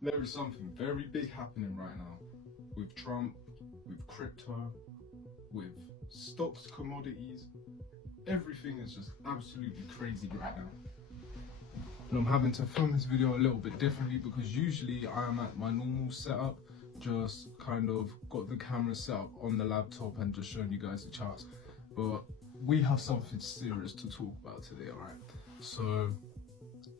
There is something very big happening right now with Trump, with crypto, with stocks, commodities. Everything is just absolutely crazy right now. And I'm having to film this video a little bit differently because usually I am at my normal setup, just kind of got the camera set up on the laptop and just showing you guys the charts. But we have something serious to talk about today, alright? So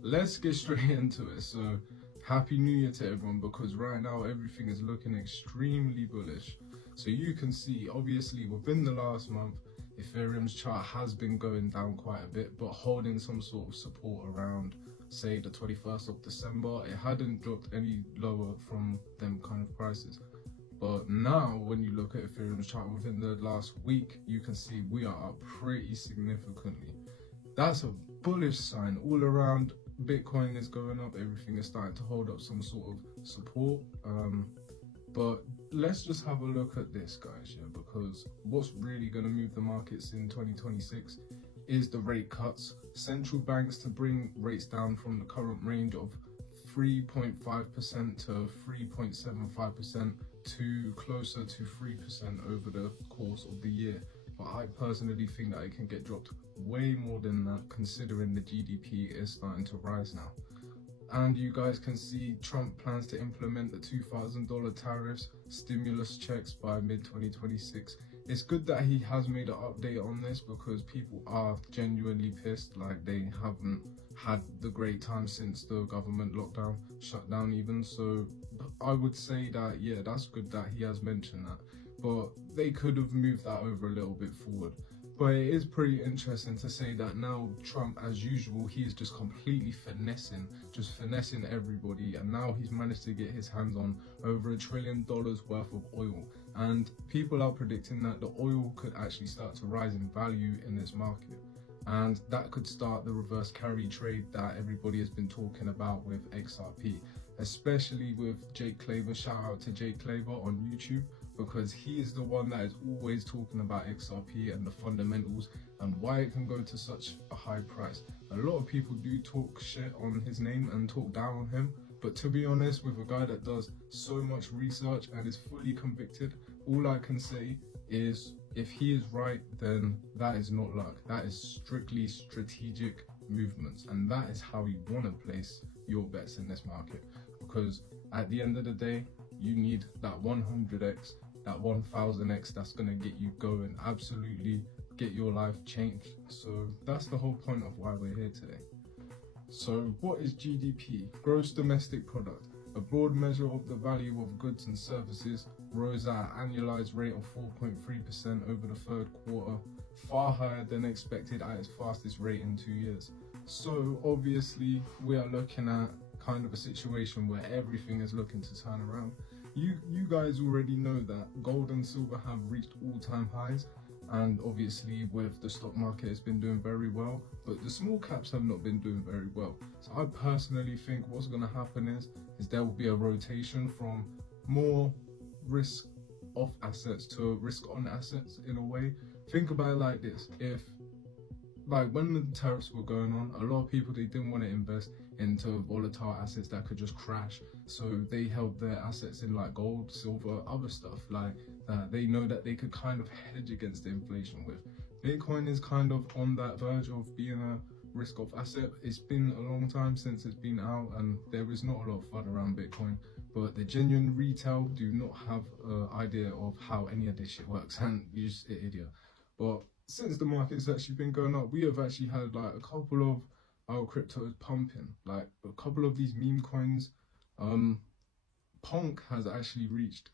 let's get straight into it. So happy new year to everyone, because right now everything is looking extremely bullish. So you can see obviously within the last month Ethereum's chart has been going down quite a bit, but holding some sort of support around, say, the 21st of December. It hadn't dropped any lower from them kind of prices. But now when you look at Ethereum's chart within the last week, you can see we are up pretty significantly. That's a bullish sign all around. Bitcoin is going up, everything is starting to hold up some sort of support. But let's just have a look at this, guys, yeah, because what's really going to move the markets in 2026 is the rate cuts. Central banks to bring rates down from the current range of 3.5% to 3.75% to closer to 3% over the course of the year. But I personally think that it can get dropped way more than that, considering the GDP is starting to rise now. And you guys can see Trump plans to implement the $2,000 tariffs, stimulus checks by mid-2026. It's good that he has made an update on this because people are genuinely pissed, like they haven't had the great time since the government lockdown, shut down even. So I would say that, yeah, that's good that he has mentioned that, but they could have moved that over a little bit forward. But it is pretty interesting to say that now Trump, as usual, he is just completely finessing everybody. And now he's managed to get his hands on over $1 trillion worth of oil. And people are predicting that the oil could actually start to rise in value in this market. And that could start the reverse carry trade that everybody has been talking about with XRP, especially with Jake Claver. Shout out to Jake Claver on YouTube, because he is the one that is always talking about XRP and the fundamentals and why it can go to such a high price. A lot of people do talk shit on his name and talk down on him, but to be honest, with a guy that does so much research and is fully convicted, all I can say is if he is right, then that is not luck. That is strictly strategic movements, and that is how you want to place your bets in this market, because at the end of the day, you need that 100x, that 1000x that's going to get you going, absolutely get your life changed. So that's the whole point of why we're here today. So what is GDP? Gross domestic product. A broad measure of the value of goods and services, rose at an annualized rate of 4.3% over the third quarter, far higher than expected at its fastest rate in 2 years. So obviously we are looking at kind of a situation where everything is looking to turn around. You guys already know that gold and silver have reached all-time highs, and obviously with the stock market it's been doing very well, but the small caps have not been doing very well. So I personally think what's going to happen is there will be a rotation from more risk off assets to risk on assets in a way. Think about it like this: if, like, when the tariffs were going on, a lot of people, they didn't want to invest into volatile assets that could just crash, so they held their assets in like gold, silver, other stuff like that. They know that they could kind of hedge against the inflation with. Bitcoin is kind of on that verge of being a risk off asset. It's been a long time since it's been out, and there is not a lot of fun around Bitcoin, but the genuine retail do not have an idea of how any of this shit works, and you're just an idiot. But since the market's actually been going up, we have actually had like a couple of our cryptos pumping, like a couple of these meme coins. Punk has actually reached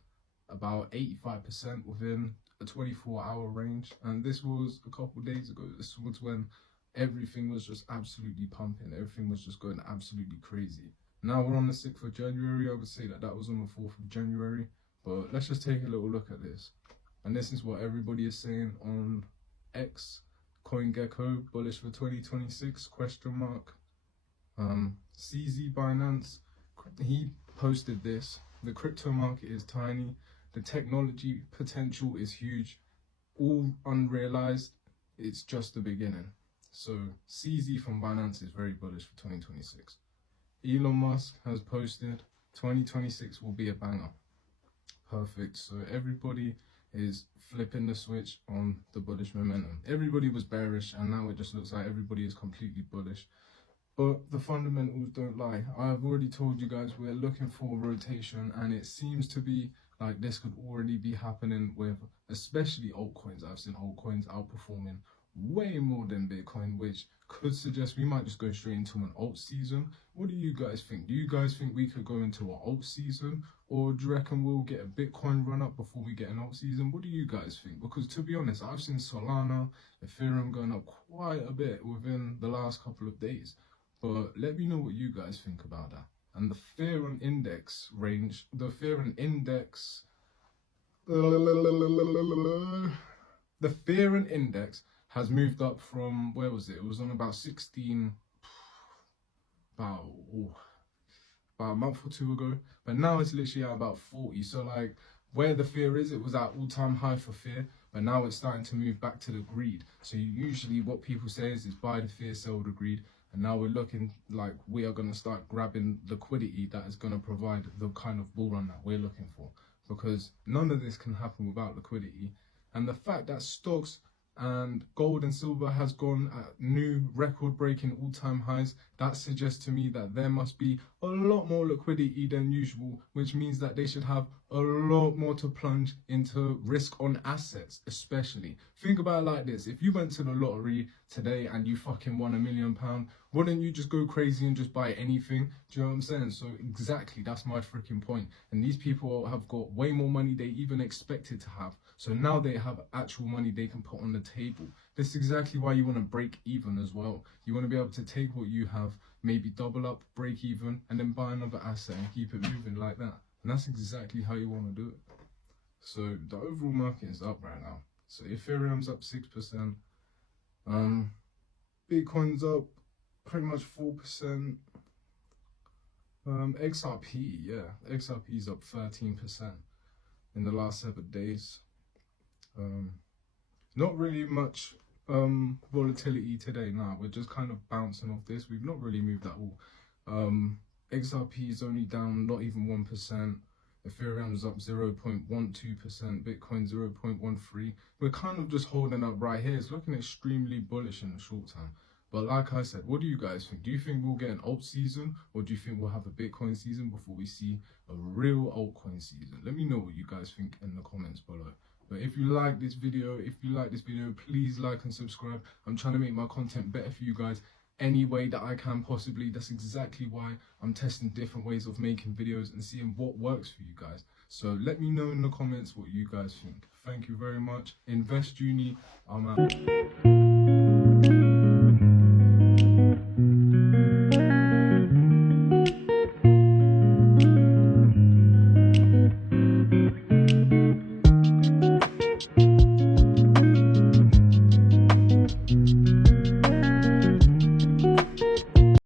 about 85% within a 24-hour range, and this was a couple of days ago. This was when everything was just absolutely pumping, everything was just going absolutely crazy. Now we're on the 6th of January. I would say that that was on the 4th of January, but let's just take a little look at this. And this is what everybody is saying on X, CoinGecko, bullish for 2026, question mark. CZ Binance, he posted this: the crypto market is tiny, the technology potential is huge, all unrealized, it's just the beginning. So CZ from Binance is very bullish for 2026. Elon Musk has posted 2026 will be a banger. Perfect. So everybody is flipping the switch on the bullish momentum. Everybody was bearish, and now it just looks like everybody is completely bullish. But the fundamentals don't lie. I've already told you guys we're looking for rotation, and it seems to be like this could already be happening with especially altcoins. I've seen altcoins outperforming way more than Bitcoin, which could suggest we might just go straight into an alt season. What do you guys think? Do you guys think we could go into an alt season, or do you reckon we'll get a Bitcoin run up before we get an alt season? What do you guys think? Because to be honest, I've seen Solana, Ethereum going up quite a bit within the last couple of days. But let me know what you guys think about that. And the fear and index range, the fear and index has moved up from, where was it? It was on about 16, about a month or two ago. But now it's literally at about 40. So like where the fear is, it was at all-time high for fear. But now it's starting to move back to the greed. So usually what people say is buy the fear, sell the greed. And now we're looking like we are going to start grabbing liquidity that is going to provide the kind of bull run that we're looking for. Because none of this can happen without liquidity. And the fact that stocks and gold and silver has gone at new record-breaking all-time highs, that suggests to me that there must be a lot more liquidity than usual, which means that they should have a lot more to plunge into risk on assets. Especially think about it like this: if you went to the lottery today and you fucking won £1 million, wouldn't you just go crazy and just buy anything? Do you know what I'm saying? So exactly, that's my freaking point. And these people have got way more money they even expected to have. So now they have actual money they can put on the table. This is exactly why you want to break even as well. You want to be able to take what you have, maybe double up, break even, and then buy another asset and keep it moving like that. And that's exactly how you want to do it. So the overall market is up right now. So Ethereum's up 6%. Bitcoin's up pretty much 4%. XRP's up 13% in the last 7 days. Not really much volatility today. Now we're just kind of bouncing off this. We've not really moved at all. XRP is only down not even 1%. Ethereum's up 0.12%, Bitcoin 0.13%. We're kind of just holding up right here. It's looking extremely bullish in the short term. But like I said, what do you guys think? Do you think we'll get an alt season, or do you think we'll have a Bitcoin season before we see a real altcoin season? Let me know what you guys think in the comments below. But if you like this video, please like and subscribe. I'm trying to make my content better for you guys any way that I can possibly. That's exactly why I'm testing different ways of making videos and seeing what works for you guys. So let me know in the comments what you guys think. Thank you very much. Invest Uni, I'm out.